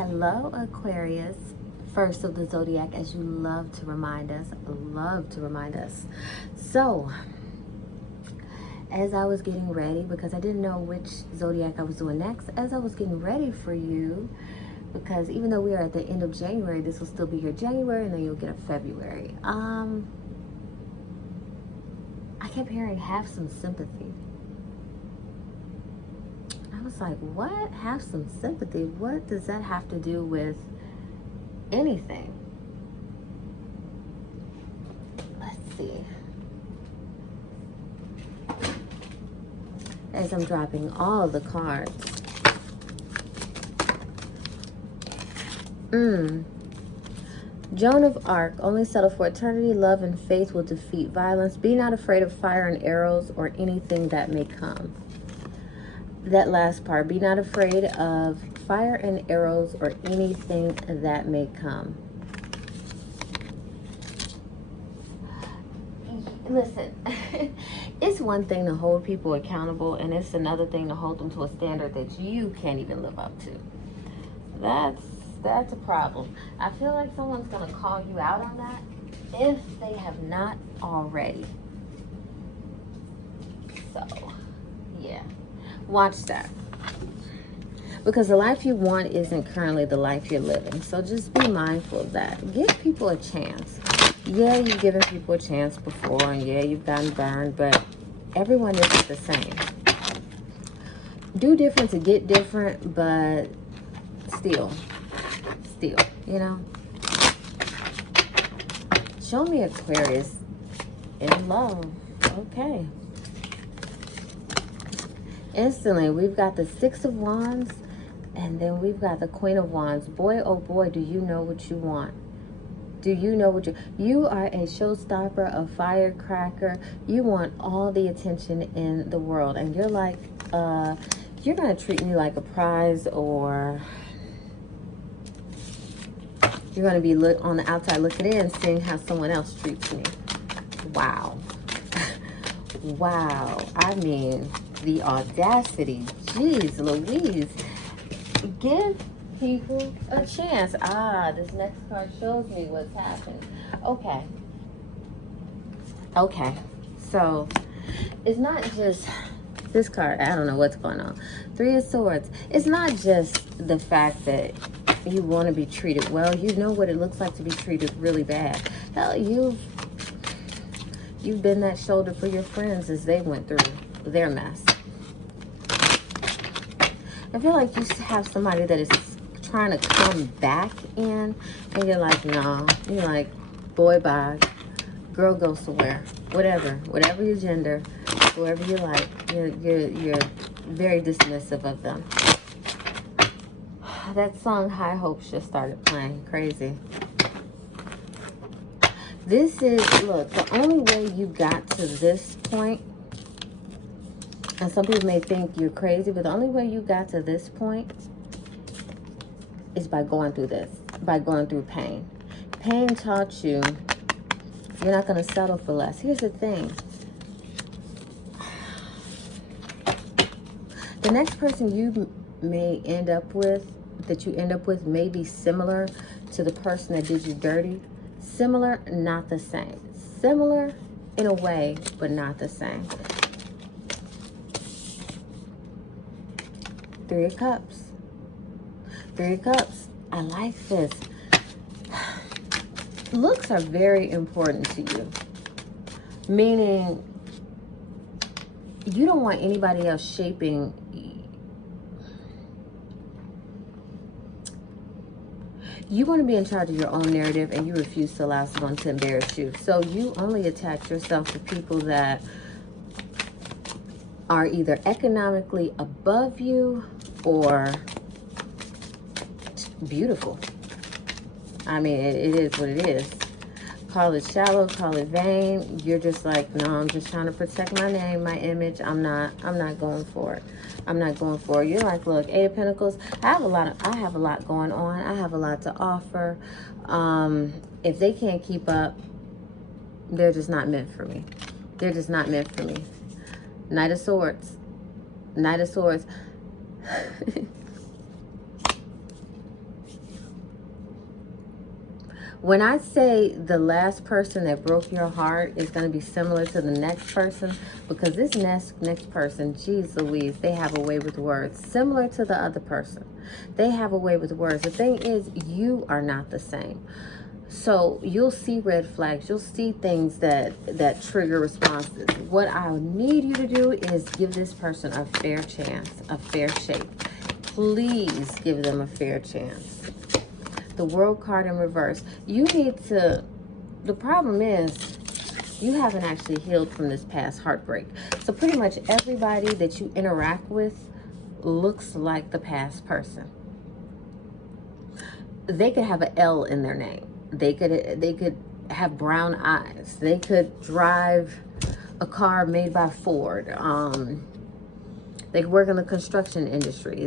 Hello, Aquarius, first of the zodiac, as you love to remind us. So, as I was getting ready, because I didn't know which zodiac I was doing next, as I was getting ready for you, because even though we are at the end of January, this will still be your January, and then you'll get a February. I kept hearing have some sympathy. I was like, what? Have some sympathy? What does that have to do with anything? Let's see. As I'm dropping all the cards. Joan of Arc, only settle for eternity. Love and faith will defeat violence. Be not afraid of fire and arrows or anything that may come. That last part, be not afraid of fire and arrows or anything that may come. Listen, it's one thing to hold people accountable, and it's another thing to hold them to a standard that you can't even live up to. That's a problem. I feel like someone's gonna call you out on that if they have not already. So, yeah. Watch that, because the life you want isn't currently the life you're living. So just be mindful of that. Give people a chance. Yeah, you've given people a chance before, and yeah, you've gotten burned, but everyone isn't the same. Do different to get different, but still, you know. Show me Aquarius in love. Okay. Instantly, we've got the Six of Wands, and then we've got the Queen of Wands. Boy, oh boy, do you know what you want. Do you know what you are a showstopper, a firecracker. You want all the attention in the world. And you're like, you're going to treat me like a prize, or you're going to be on the outside looking in, seeing how someone else treats me. Wow. Wow. I mean, the audacity. Jeez Louise. Give people a chance. This next card shows me what's happened. Okay. So, it's not just this card. I don't know what's going on. Three of Swords. It's not just the fact that you want to be treated well. You know what it looks like to be treated really bad. Hell, you've been that shoulder for your friends as they went through their mess. I feel like you have somebody that is trying to come back in, and you're like, no. You're like, boy, bye. Girl, go somewhere. Whatever your gender, whoever you like, you're very dismissive of them. That song High Hopes just started playing. Crazy. This is, look, the only way you got to this point, and some people may think you're crazy, but the only way you got to this point is by going through this, by going through pain. Pain taught you you're not going to settle for less. Here's the thing. The next person you may end up with, may be similar to the person that did you dirty. Similar, not the same. Similar in a way, but not the same. Three of Cups. Three of Cups. I like this. Looks are very important to you. Meaning, you don't want anybody else shaping. You want to be in charge of your own narrative, and you refuse to allow someone to embarrass you. So you only attach yourself to people that are either economically above you or beautiful. I mean, it is what it is. Call it shallow, call it vain. You're just like, no, I'm just trying to protect my name, my image. I'm not going for it. I'm not going for it. You're like, look, Eight of Pentacles. I have a lot going on. I have a lot to offer. If they can't keep up, they're just not meant for me. They're just not meant for me. Knight of Swords. Knight of Swords. When I say the last person that broke your heart is going to be similar to the next person, because this next person, geez Louise, they have a way with words. Similar to the other person. They have a way with words. The thing is, you are not the same. So you'll see red flags. You'll see things that trigger responses. What I need you to do is give this person a fair chance, a fair shake. Please give them a fair chance. The World card in reverse. You need to, the problem is, you haven't actually healed from this past heartbreak. So pretty much everybody that you interact with looks like the past person. They could have an L in their name. They could have brown eyes. They could drive a car made by Ford. They could work in the construction industry.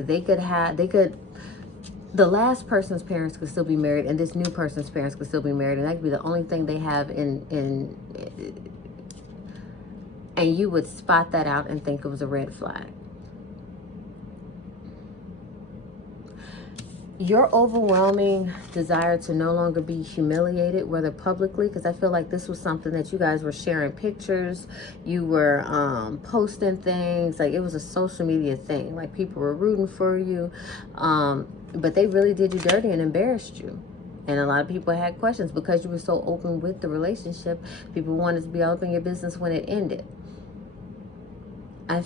The last person's parents could still be married, and this new person's parents could still be married, and that could be the only thing they have and you would spot that out and think it was a red flag. Your overwhelming desire to no longer be humiliated, whether publicly, because I feel like this was something that you guys were sharing pictures, you were posting things, like it was a social media thing, like people were rooting for you, but they really did you dirty and embarrassed you. And a lot of people had questions because you were so open with the relationship. People wanted to be all up in your business when it ended. I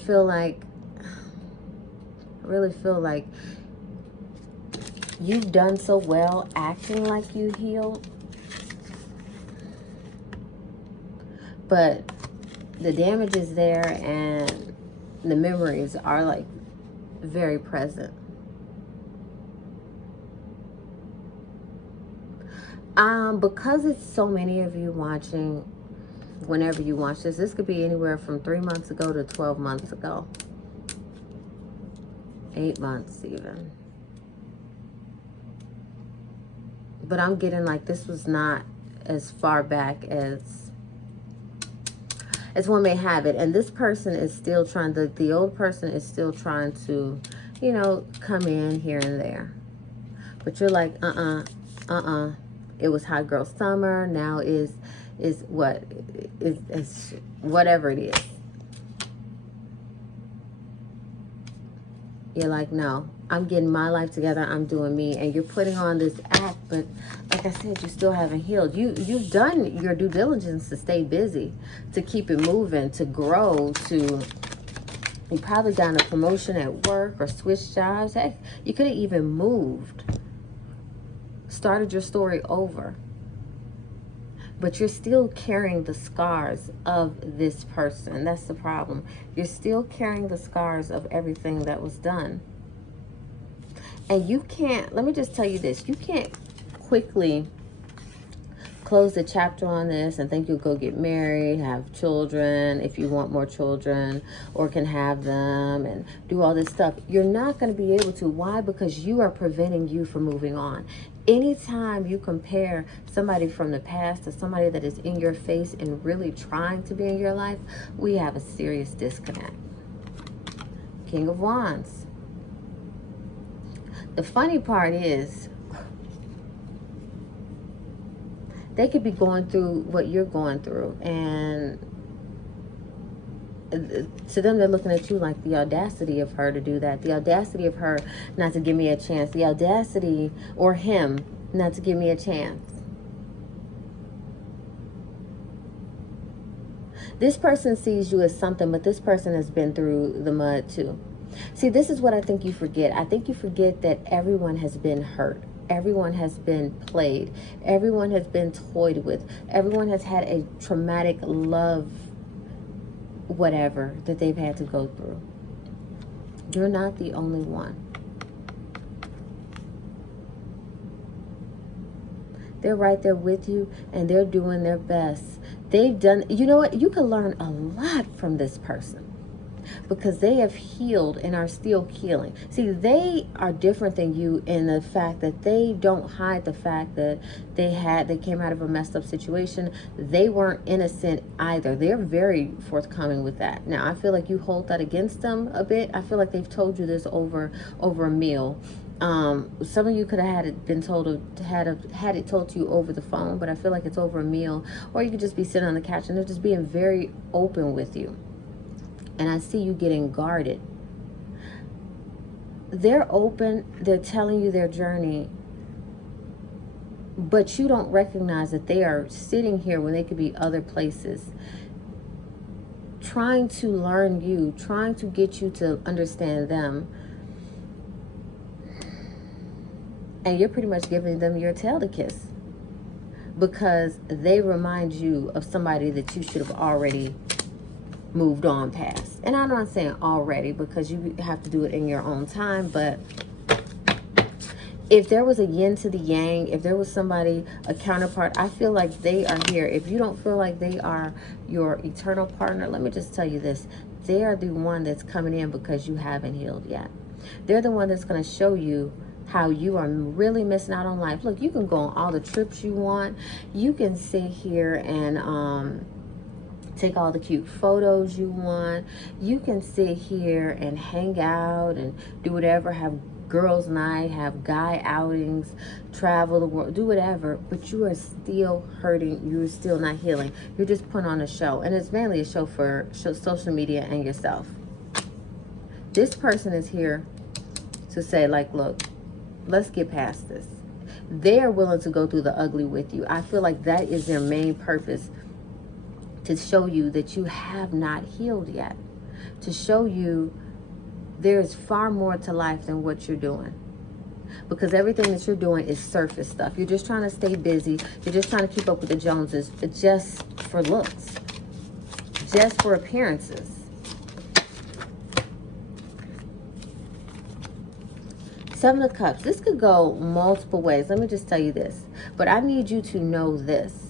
really feel like you've done so well acting like you healed, but the damage is there and the memories are like very present. Because it's so many of you watching, whenever you watch this could be anywhere from 3 months ago to 12 months ago, 8 months even. But I'm getting like this was not as far back as one may have it. And this person is still trying, the old person is still trying to, you know, come in here and there. But you're like, it was hot girl summer. Now is what? Is whatever it is. You're like, no, I'm getting my life together. I'm doing me. And you're putting on this act. But like I said, you still haven't healed. You've done your due diligence to stay busy, to keep it moving, to grow, to... You probably gotten a promotion at work or switched jobs. Heck, you could have even moved. Started your story over. But you're still carrying the scars of this person. That's the problem. You're still carrying the scars of everything that was done. And you can't, let me just tell you this, you can't quickly close the chapter on this and think you'll go get married, have children, if you want more children, or can have them and do all this stuff. You're not going to be able to. Why? Because you are preventing you from moving on. Anytime you compare somebody from the past to somebody that is in your face and really trying to be in your life, we have a serious disconnect. King of Wands. The funny part is, they could be going through what you're going through, and to them, they're looking at you like the audacity of her to do that, the audacity of her not to give me a chance, the audacity, or him, not to give me a chance. This person sees you as something, but this person has been through the mud too. See, this is what I think you forget. I think you forget that everyone has been hurt. Everyone has been played. Everyone has been toyed with. Everyone has had a traumatic love, whatever, that they've had to go through. You're not the only one. They're right there with you, and they're doing their best. They've done, you know what? You can learn a lot from this person, because they have healed and are still healing. See, they are different than you in the fact that they don't hide the fact that they came out of a messed up situation. They weren't innocent either. They're very forthcoming with that. Now, I feel like you hold that against them a bit. I feel like they've told you this over a meal. Some of you could have had it been told, had it told to you over the phone, but I feel like it's over a meal, or you could just be sitting on the couch and they're just being very open with you. And I see you getting guarded. They're open, they're telling you their journey, but you don't recognize that they are sitting here when they could be other places, trying to learn you, trying to get you to understand them. And you're pretty much giving them your tail to kiss, because they remind you of somebody that you should have already moved on past. And I'm not saying already, because you have to do it in your own time, but if there was a yin to the yang, if there was somebody, a counterpart, I feel like they are here. If you don't feel like they are your eternal partner, let me just tell you this. They are the one that's coming in because you haven't healed yet. They're the one that's going to show you how you are really missing out on life. Look, you can go on all the trips you want. You can sit here and take all the cute photos you want. You can sit here and hang out and do whatever, have girls' night, have guy outings, travel the world, do whatever, but you are still hurting. You're still not healing. You're just putting on a show, and it's mainly a show for social media and yourself. This person is here to say, like, look, let's get past this. They are willing to go through the ugly with you. I feel like that is their main purpose, to show you that you have not healed yet, to show you there's far more to life than what you're doing. Because everything that you're doing is surface stuff. You're just trying to stay busy. You're just trying to keep up with the Joneses, just for looks, just for appearances. Seven of Cups. This could go multiple ways. Let me just tell you this. But I need you to know this.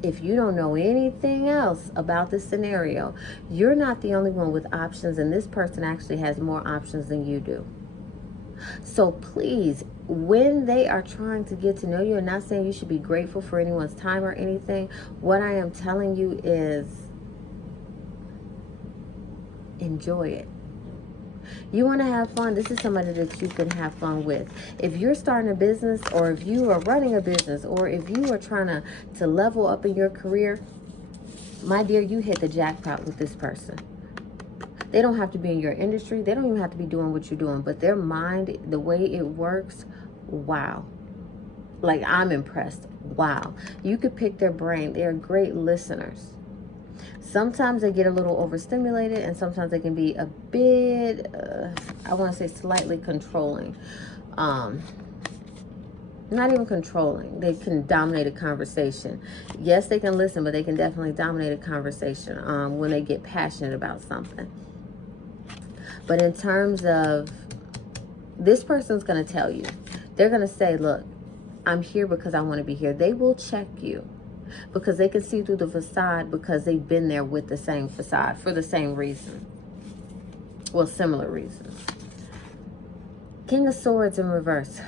If you don't know anything else about this scenario, you're not the only one with options, and this person actually has more options than you do. So please, when they are trying to get to know you, and not saying you should be grateful for anyone's time or anything, what I am telling you is enjoy it. You want to have fun. This is somebody that you can have fun with. If you're starting a business, or if you are running a business, or if you are trying to level up in your career, my dear, you hit the jackpot with this person. They don't have to be in your industry. They don't even have to be doing what you're doing, but their mind, the way it works, wow. Like, I'm impressed. Wow. You could pick their brain. They are great listeners. Sometimes they get a little overstimulated, and sometimes they can be a bit, I want to say slightly controlling. Not even controlling. They can dominate a conversation. Yes, they can listen, but they can definitely dominate a conversation when they get passionate about something. But in terms of, this person's going to tell you, they're going to say, look, I'm here because I want to be here. They will check you, because they can see through the facade, because they've been there with the same facade for the same reason. Well, similar reasons. King of Swords in reverse.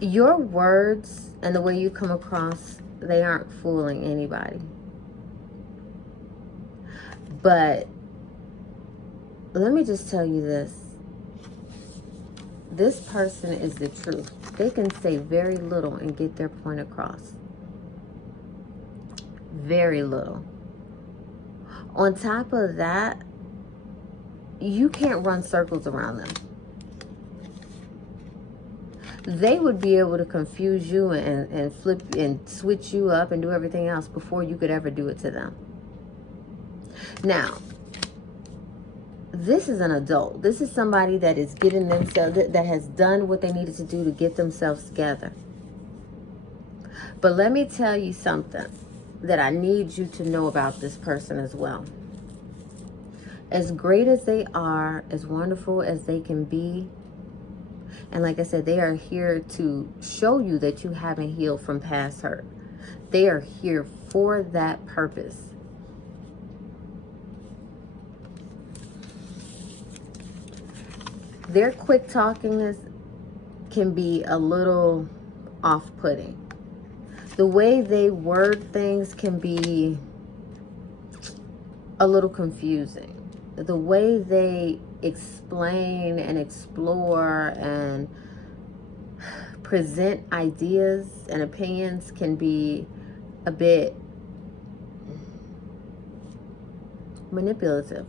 Your words and the way you come across, they aren't fooling anybody. But let me just tell you this. This person is the truth. They can say very little and get their point across. Very little. On top of that, you can't run circles around them. They would be able to confuse you and flip and switch you up and do everything else before you could ever do it to them. Now, this is an adult. This is somebody that is getting themselves, that has done what they needed to do to get themselves together. But let me tell you something that I need you to know about this person as well. As great as they are, as wonderful as they can be, and like I said, they are here to show you that you haven't healed from past hurt. They are here for that purpose. Their quick talkingness can be a little off-putting. The way they word things can be a little confusing. The way they explain and explore and present ideas and opinions can be a bit manipulative.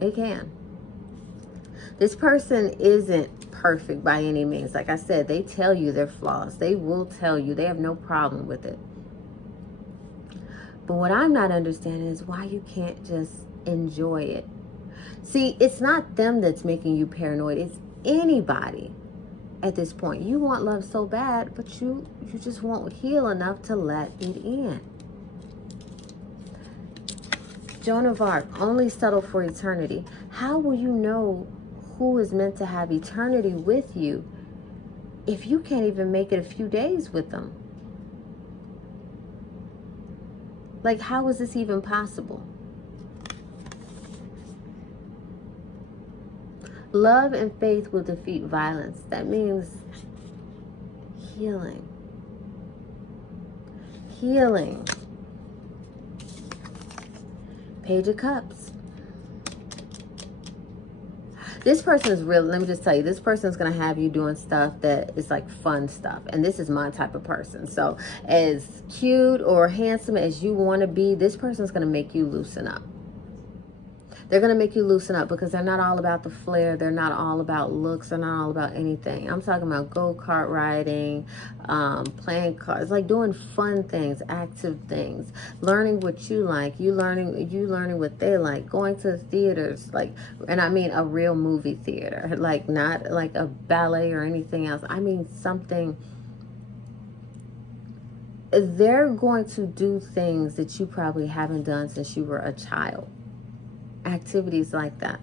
It can. This person isn't perfect by any means. Like I said, they tell you their flaws. They will tell you. They have no problem with it. But what I'm not understanding is why you can't just enjoy it. See, it's not them that's making you paranoid. It's anybody at this point. You want love so bad, but you just won't heal enough to let it in. Joan of Arc, only settle for eternity. How will you know who is meant to have eternity with you if you can't even make it a few days with them? Like, how is this even possible? Love and faith will defeat violence. That means healing. Healing. Page of Cups. This person is real. Let me just tell you, this person is going to have you doing stuff that is like fun stuff. And this is my type of person. So as cute or handsome as you want to be, this person is going to make you loosen up. They're going to make you loosen up because they're not all about the flair. They're not all about looks. They're not all about anything. I'm talking about go-kart riding, playing cards, like doing fun things, active things, learning what you like, you learning what they like, going to theaters, like, and I mean a real movie theater, like not like a ballet or anything else. I mean something. They're going to do things that you probably haven't done since you were a child. Activities like that.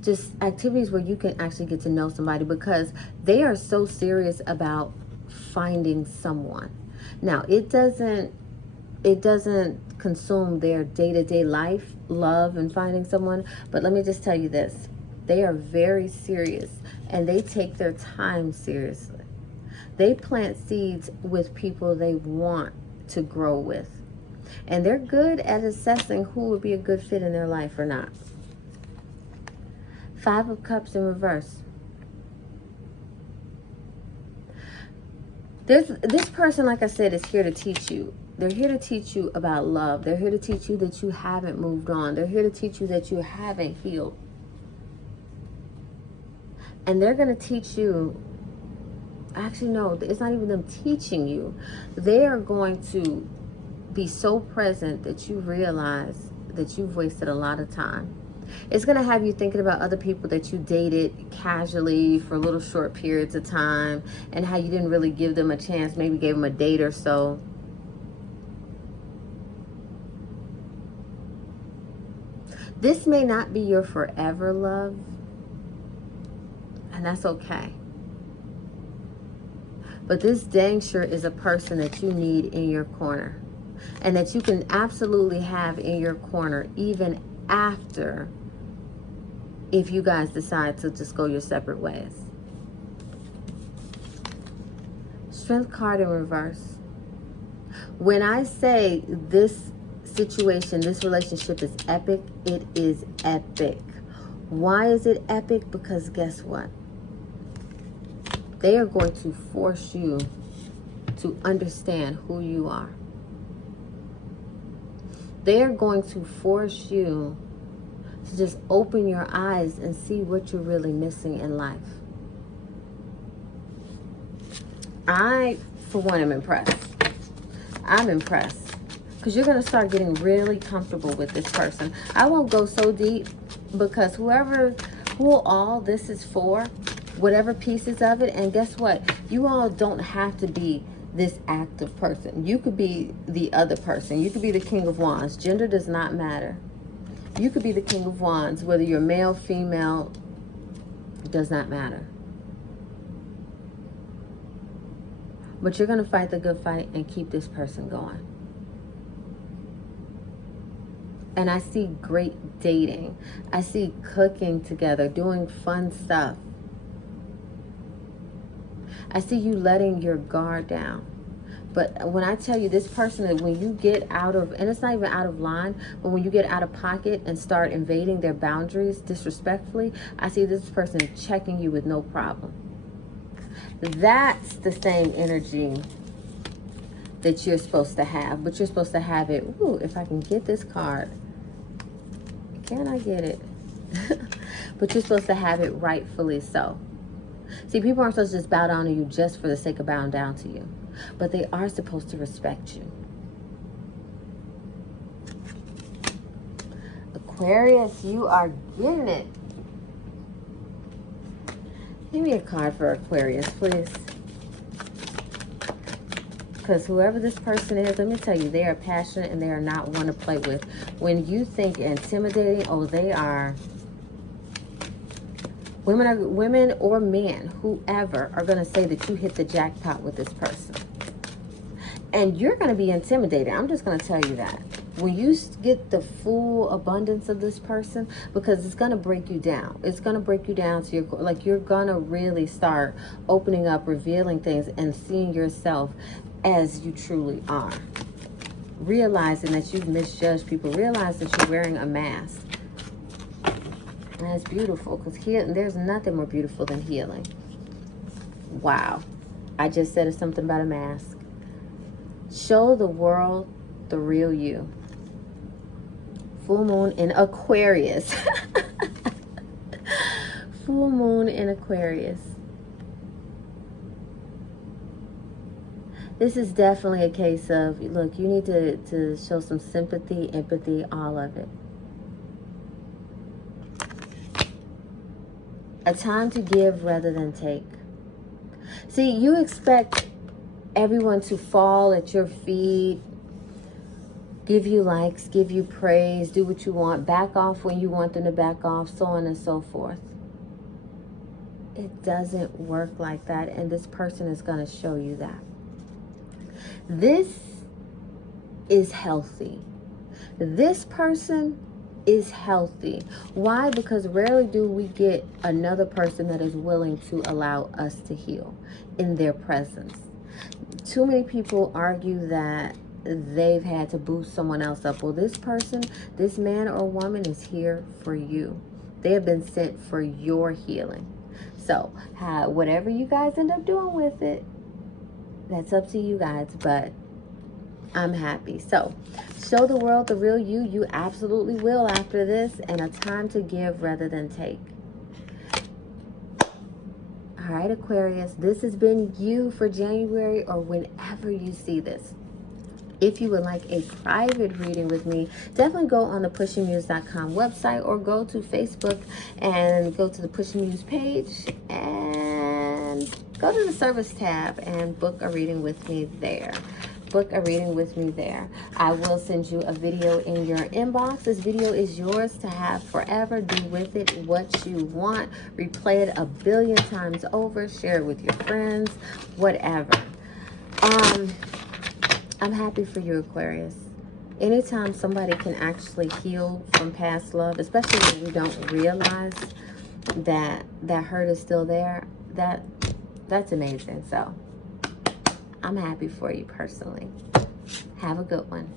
Just activities where you can actually get to know somebody because they are so serious about finding someone. Now, it doesn't consume their day-to-day life, love and finding someone, but let me just tell you this. They are very serious and they take their time seriously. They plant seeds with people they want to grow with. And they're good at assessing who would be a good fit in their life or not. 5 of Cups in reverse. This person, like I said, is here to teach you. They're here to teach you about love. They're here to teach you that you haven't moved on. They're here to teach you that you haven't healed. And they're going to teach you. Actually, no, it's not even them teaching you. They are going to be so present that you realize that you've wasted a lot of time. It's going to have you thinking about other people that you dated casually for little short periods of time and how you didn't really give them a chance, maybe gave them a date or so. This may not be your forever love, and that's okay. But this dang sure is a person that you need in your corner. And that you can absolutely have in your corner even after, if you guys decide to just go your separate ways. Strength card in reverse. When I say this situation, this relationship is epic, it is epic. Why is it epic? Because guess what? They are going to force you to understand who you are. They're going to force you to just open your eyes and see what you're really missing in life. I, for one, am impressed. I'm impressed. Because you're going to start getting really comfortable with this person. I won't go so deep because who all this is for, whatever pieces of it, and guess what? You all don't have to be this active person. You could be the other person. You could be the King of Wands. Gender does not matter. You could be the King of Wands, whether you're male, female, does not matter. But you're going to fight the good fight and keep this person going. And I see great dating. I see cooking together, doing fun stuff. I see you letting your guard down. But when I tell you, this person, when you get out of, and it's not even out of line, but when you get out of pocket and start invading their boundaries disrespectfully, I see this person checking you with no problem. That's the same energy that you're supposed to have, but you're supposed to have it. Ooh, if I can get this card, can I get it? But you're supposed to have it rightfully so. See, people aren't supposed to just bow down to you just for the sake of bowing down to you, but they are supposed to respect you. Aquarius, you are getting it. Give me a card for Aquarius, please. Because whoever this person is, let me tell you, they are passionate and they are not one to play with. When you think intimidating, oh, they are. Women or men, whoever, are going to say that you hit the jackpot with this person. And you're going to be intimidated. I'm just going to tell you that. When you get the full abundance of this person, because it's going to break you down. It's going to break you down to your, like, you're going to really start opening up, revealing things, and seeing yourself as you truly are. Realizing that you've misjudged people. Realize that you're wearing a mask. And that's beautiful, because there's nothing more beautiful than healing. Wow. I just said something about a mask. Show the world the real you. Full moon in Aquarius. Full moon in Aquarius. This is definitely a case of, look, you need to show some sympathy, empathy, all of it. A time to give rather than take. See, you expect everyone to fall at your feet, give you likes, give you praise, do what you want, back off when you want them to back off, so on and so forth. It doesn't work like that, and this person is going to show you that. This is healthy. This person is healthy. Why? Because rarely do we get another person that is willing to allow us to heal in their presence. Too many people argue that they've had to boost someone else up. Well, this person, this man or woman, is here for you. They have been sent for your healing. So whatever you guys end up doing with it, that's up to you guys, but I'm happy. So show the world the real you. You absolutely will after this. And a time to give rather than take. All right, Aquarius, this has been you for January, or whenever you see this. If you would like a private reading with me, definitely go on the pushymuse.com website, or go to Facebook and go to the Pushymuse page and go to the service tab and book a reading with me there. Book a reading with me there. I will send you a video in your inbox. This video is yours to have forever. Do with it what you want. Replay it 1 billion times over. Share it with your friends. Whatever. I'm happy for you, Aquarius. Anytime somebody can actually heal from past love, especially when we don't realize that that hurt is still there, that's amazing. So I'm happy for you personally. Have a good one.